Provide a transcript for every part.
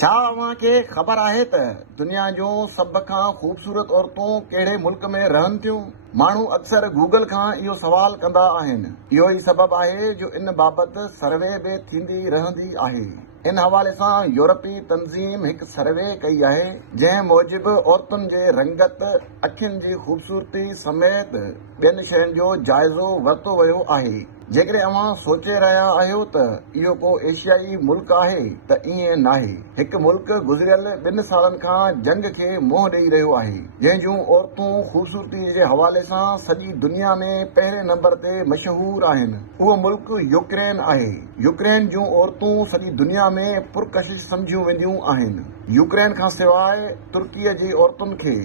छा अव्हांखे ख़बर आहे त दुनिया जूं सभ खां ख़ूबसूरत औरतूं कहिड़े मुल्क में रहनि थियूं? माण्हू अक्सर गूगल खां इहो सवाल कंदा आहिनि। इहो ई सबबु आहे जो इन बाबति सर्वे बि थींदी रहंदी आहे। इन हवाले सां यूरोपी तंज़ीम हिकु सर्वे कई आहे, जंहिं मूजिबि औरतुनि जे रंगत, अखियुनि जी ख़ूबसूरती समेत ॿियनि शयुनि जो जाइज़ो वरितो वियो आहे। जेकॾहिं अव्हां सोचे रहिया आहियो त इहो को एशियाई मुल्क आहे, त ईअं नाहे। हिकु मुल्क गुज़िरियल 2 सालनि खां जंग खे मुंहुं ॾेई रहियो आहे, जंहिं जूं औरतूं ख़ूबसूरती जे हवाले सां सॼी दुनिया में पहिरें नंबर ते मशहूर आहिनि। उहो मुल्क यूक्रेन आहे। यूक्रेन जूं औरतूं सॼी दुनिया में पुरकशिश सम्झियूं वेंदियूं आहिनि। यूक्रेन खां सवाइ तुर्कीअ जी औरतुनि खे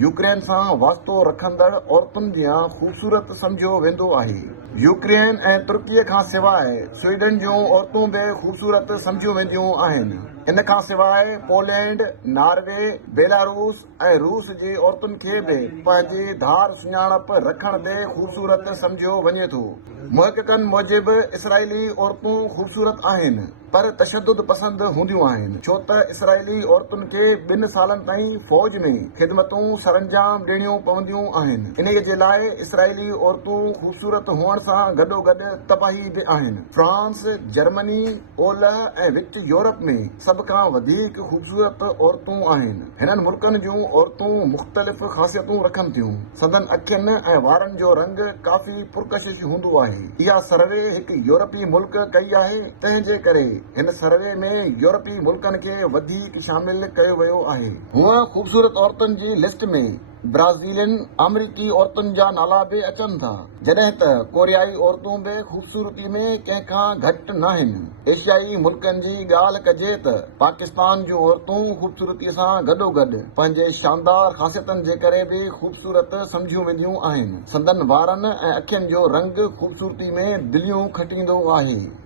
यूक्रेन सां वास्तो रखंदड़ औरतुनि जियां ख़ूबसूरत सम्झियो वेंदो आहे। यूक्रेन ऐं तुर्कीअ खां सवाइ स्वीडन जूं औरतूं बि ख़ूबसूरत सम्झियूं वेंदियूं आहिनि। इन खां सवाइ पोलैंड, नॉर्वे, बेलारूस ऐं रूस जी औरतुनि खे बि पंहिंजी धार सुञाणप रखण ते ख़ूबसूरत सम्झियो वञे थो। मुहक़िक़नि मूजिबि इसराइली औरतूं ख़ूबसूरत आहिनि, पर तशद्दुद पसंद हूंदियूं आहिनि, छो त इसराइली औरतुनि खे 2 सालनि ताईं फ़ौज में ख़िदमतूं सरंजाम ॾियणियूं पवंदियूं आहिनि। इन जे लाइ इसराइली औरतूं ख़ूबसूरत हुअण सां गॾोगॾु तबाही बि आहिनि। फ्रांस, जर्मनी, ओलह ऐं विच यूरोप में सभ खां वधीक ख़ूबसूरत औरतूं आहिनि। हिननि मुल्कनि जूं औरतूं मुख़्तलिफ़ ख़ासियतूं रखनि थियूं। संदन अखियुनि ऐं वारनि जो रंग काफ़ी पुरकशिश हूंदो आहे। इहा सर्वे हिकु यूरोपी मुल्क कई आहे, तंहिंजे करे हिन सर्वे में यूरोपी मुल्कनि खे वधीक शामिल कयो वियो आहे। हूअं ख़ूबसूरत औरतुनि जी लिस्ट में ब्राज़ीलियन, अमरीकी औरतुनि जा नाला बि अचनि था, जॾहिं त कोरियाई औरतूं बि ख़ूबसूरती में कंहिंखां घटि नाहिनि। एशियाई मुल्कनि जी ॻाल्हि कजे त पाकिस्तान जूं औरतूं ख़ूबसूरतीअ सां गॾोगॾु पंहिंजे शानदार ख़ासियतुनि जे करे बि ख़ूबसूरत सम्झियूं वेंदियूं आहिनि। संदन वारनि ऐं अखियुनि जो रंग ख़ूबसूरती में दिलियूं खटींदो आहे।